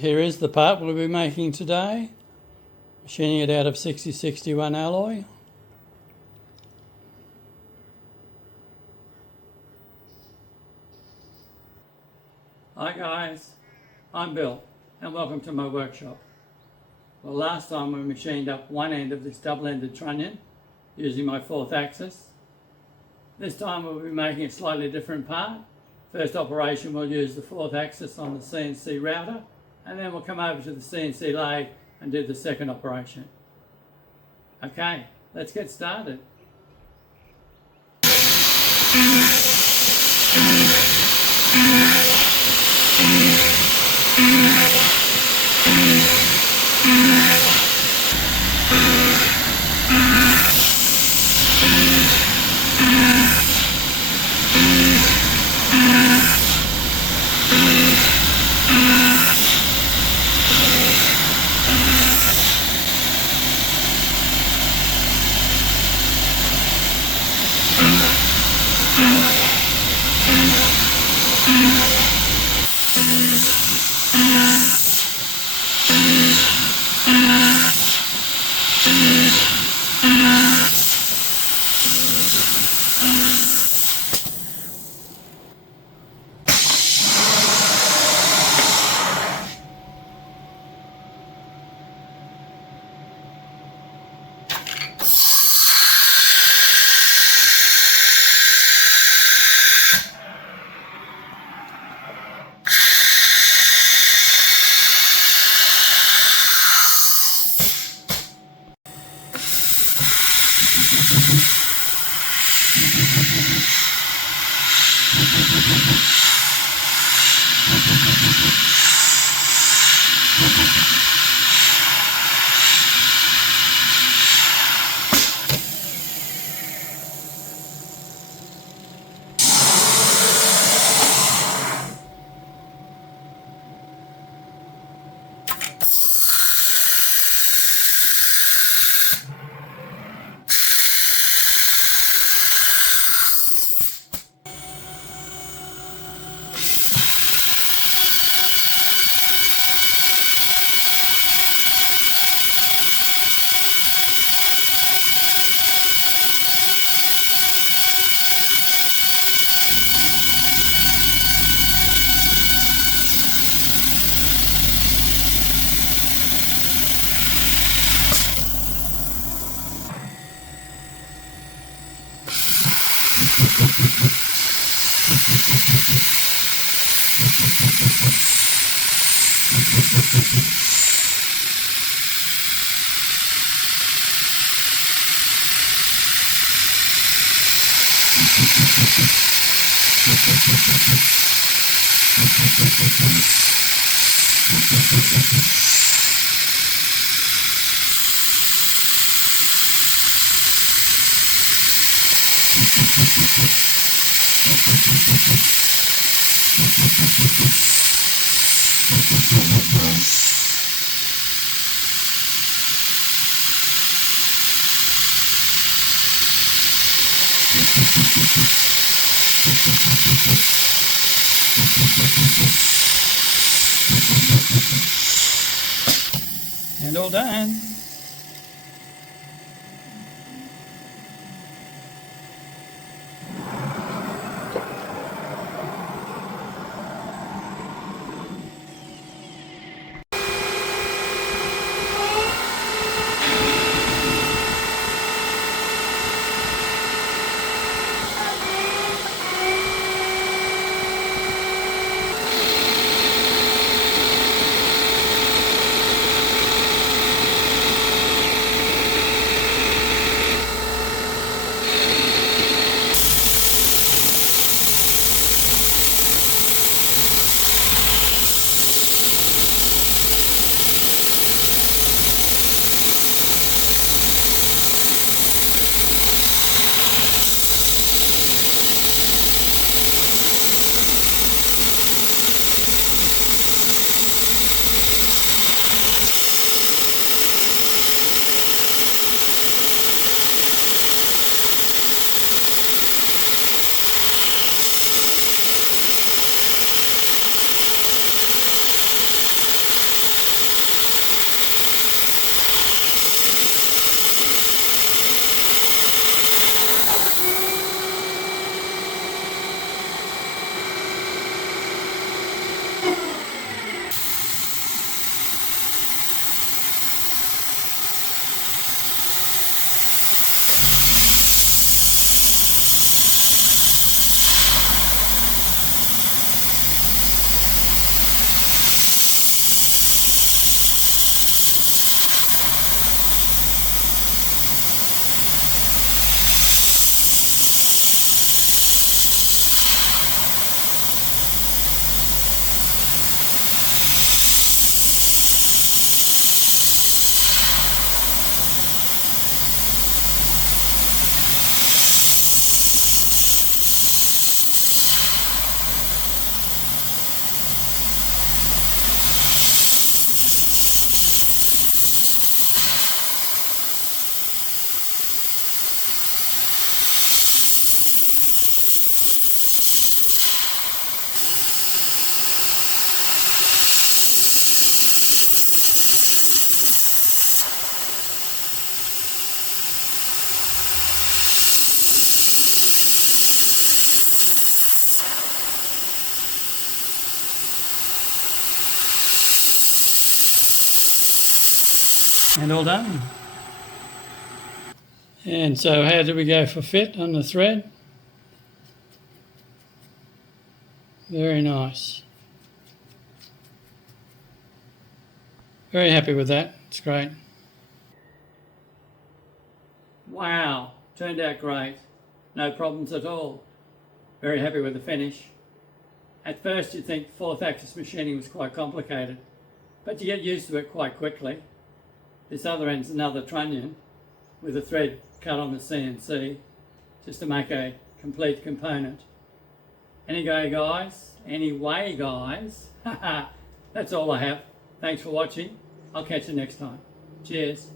here is the part we'll be making today. Machining it out of 6061 alloy. Hi guys, I'm Bill and welcome to my workshop. Well, last time we machined up one end of this double-ended trunnion using my 4th axis. This time we'll be making a slightly different part. First operation we'll use the 4th axis on the CNC router, and then we'll come over to the CNC lathe and do the second operation. Okay, let's get started. And all done. And all done. And so how did we go for fit on the thread? Very nice. Very happy with that. It's great. Wow, turned out great. No problems at all. Very happy with the finish. At first you'd think fourth axis machining was quite complicated, but you get used to it quite quickly. This other end's another trunnion with a thread cut on the CNC just to make a complete component. Anyway guys, that's all I have. Thanks for watching. I'll catch you next time. Cheers.